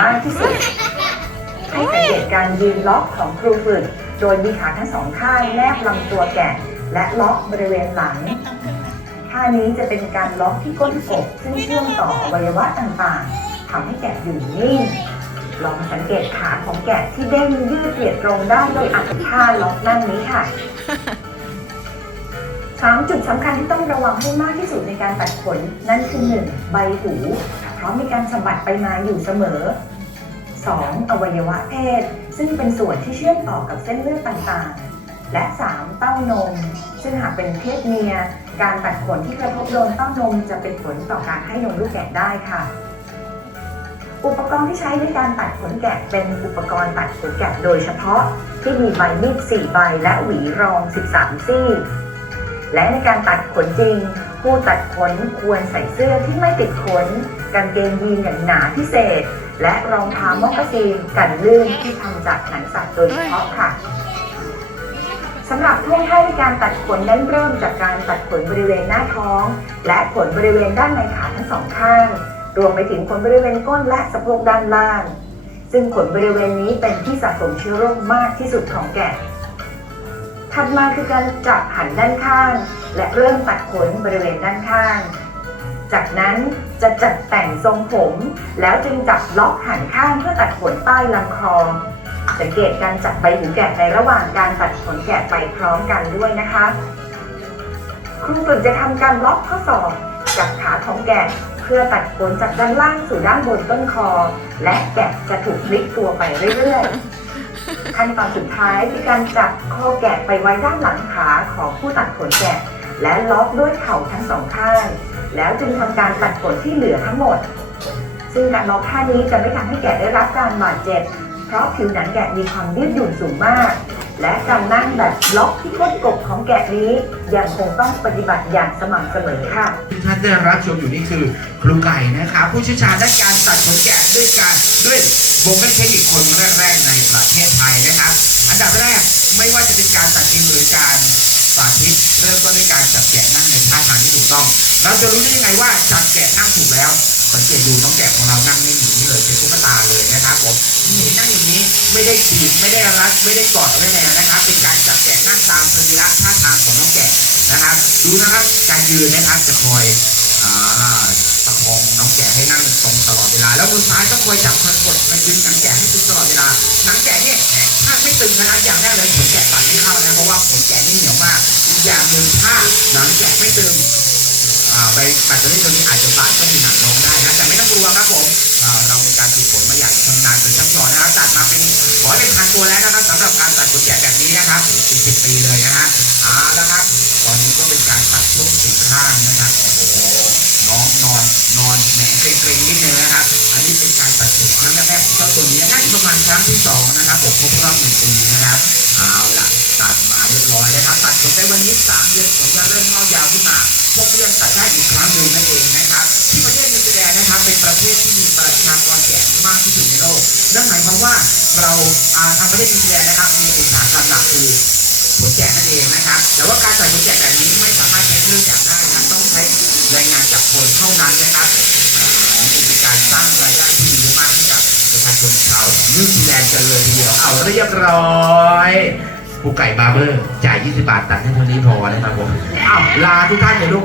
มากที่สุด ให้สังเกตการยืนล็อกของครูฝึก โดยมีขาทั้งสองข้างแนบลำตัวแกะ และล็อกบริเวณหลัง ท่านี้จะเป็นการล็อกที่ก้นกบซึ่งเชื่อมต่ออวัยวะต่างๆทำให้แกะอยู่นิ่ง ลองสังเกตขาของแกะที่เด้งยืดเหยียดตรงได้โดยอัดท่าล็อกนั่งนี้ค่ะสามจุดสำคัญที่ต้องระวังให้มากที่สุดในการตัดขน นั่นคือ 1. ใบหู ราะมีการสะบัดไปมาอยู่เสมอ 2. อวัยวะเพศ ซึ่งเป็นส่วนที่เชื่อมต่อกับเส้นเลือดต่างๆ และ 3. เต้านม ซึ่งหากเป็นเพศเมีย การตัดขนที่กระทบโดนเต้านมจะเป็นผลต่อการให้นมลูกแกะได้ค่ะ อุปกรณ์ที่ใช้ในการตัดขนแกะเป็นอุปกรณ์ตัดขนแกะโดยเฉพาะ ที่มีใบมีด4ใบและหวีรอง 13 ซี่ และในการตัดขนจริง ผู้ตัดขนควรใส่เสื้อที่ไม่ติดขน กางเกงยีนอย่างหนาพิเศษ และรองเท้ามอกกาซีนกันลื่นที่ทำจากหนังสัตว์โดยเฉพาะค่ะสำหรับท่วงท่าในการตัดขนนั้นเริ่มจากการตัดขนบริเวณหน้าท้อง และขนบริเวณด้านในขาทั้งสองข้าง รวมไปถึงขนบริเวณก้นและสะโพกด้านล่าง ซึ่งขนบริเวณนี้เป็นที่สะสมเชื้อโรคมากที่สุดของแกะ ถัดมาคือการจับหันด้านข้าง และเริ่มตัดขนบริเวณด้านข้าง จากนั้นจะจัดแต่งทรงผม แล้วจึงจับล็อกหันข้างเพื่อตัดขนใต้ลำคอ สังเกตการจับใบหูแกะในระหว่างการตัดขนแกะไปพร้อมกันด้วยนะคะ ครูฝึกจะทำการล็อกข้อศอกจับขาของแกะเพื่อตัดขนจากด้านล่างสู่ด้านบนต้นคอ และแกะจะถูกพลิกตัวไปเรื่อยๆขั้นตอนสุดท้ายคือการจับคอแกะไปไว้ด้านหลังขาของผู้ตัดขนแกะ และล็อกด้วยเข่าทั้งสองข้าง แล้วจึงทำการตัดขนที่เหลือทั้งหมด ซึ่งการล็อกท่านี้จะไม่ทำให้แกะได้รับการบาดเจ็บ เพราะผิวหนังแกะมีความยืดหยุ่นสูงมาก และการนั่งแบบล็อกที่ก้นกบของแกะนี้ยังคงต้องปฏิบัติอย่างสม่ำเสมอค่ะที่ท่านได้รับชมอยู่นี่คือครูไก่นะครับผู้เชี่ยวชาญด้านการตัดขนแกะด้วยการด้วยวงเล็บเทคนิคคนแรกๆในประเทศไทยนะครับอันดับแรกไม่ว่าจะเป็นการตัดาธิต เริ่มต้นด้วยการจับแกะนั่งในท่าทางที่ถูกต้อง เราจะรู้ได้ยังไงว่าจับแกะนั่งถูกแล้ว สังเกตดูน้องแกะของเรานั่งนิ่งอย่นี้เลยเป็นตุ๊กตาเลยนะครับผมเห็นนั่งอย่างนี้ไม่ได้ถีบไม่ได้รัดไม่ได้กอดเอาไว้นะครับ เป็นการจับแกะนั่งตามสรีระท่าทางของน้องแกะนะครับ ดูนะครับการยืนนะครับจะคอยประคองน้องแกะให้นั่งตรงตลอดเวลา แล้วมือซ้ายก็คอยจับคอยกดคอยดึงหนังแกะให้ตึงตลอดเวลาหนังแกะเนี่ยถ้าไม่ตึงนะครับอย่างแรกเลยขนแกะตัดไม่เข้าน นังแกะไม่ตึงอ่าใบแบตเตอรี่ตัวนี้อาจจะบาดก็มีหนังน้องได้นะแต่ไม่ต้องกลัวครับผมอ่าเรามีการฝึกฝนมาอย่างชำนาญโดยช่ำชองนะครับตัดมาเป็นขอเป็นพันตัวแล้วนะครับสำหรับการตัดขนแกะแบบนี้นะครับเป็นสิบปีเลยนะฮะเอ่าแล้วครับตอนนี้ก็เป็นการตัดช่วงสี่ข้างนะครับโอ้โหน้องนอนนอนแหมเกรงๆนิดนึงนะครับ อันนี้เป็นการตัดผมครั้งแรกของเจ้าตัวนี้น่าจะประมาณครั้งที่สองนะครับผมครบรอบหนึ่งปีนะครับเอาละ วันนี้สามเดือนผมจะเริ่มงอกยาวขึ้นมาหกเดือนตัดได้อีกครั้งหนึ่งนั่นเองนะครับที่ประเทศนิวซีแลนด์นะครับเป็นประเทศที่มีประชากรแก่มากที่สุดในโลกนั่นหมายความว่าเราทางประเทศนิวซีแลนด์นะครับมีอุตสาหกรรมหลักคือขนแกนั่นเองนะครับแต่ว่าการตัดขนแกแบบนี้ไม่สามารถใช้เครื่องจักรได้นะต้องใช้แรงงานจากคนเท่านั้นนะครับนี่เป็นการสร้างรายได้ที่ดีมากให้กับประชาชนชาวนิวซีแลนด์กันเลยทีเดียวเอาเรียบร้อย ผู้ไก่บาร์เบอร์ จ่าย 20 บาทตัดให้เท่านี้พอนะครับผม อ้าว ลาทุกท่านเลยลูก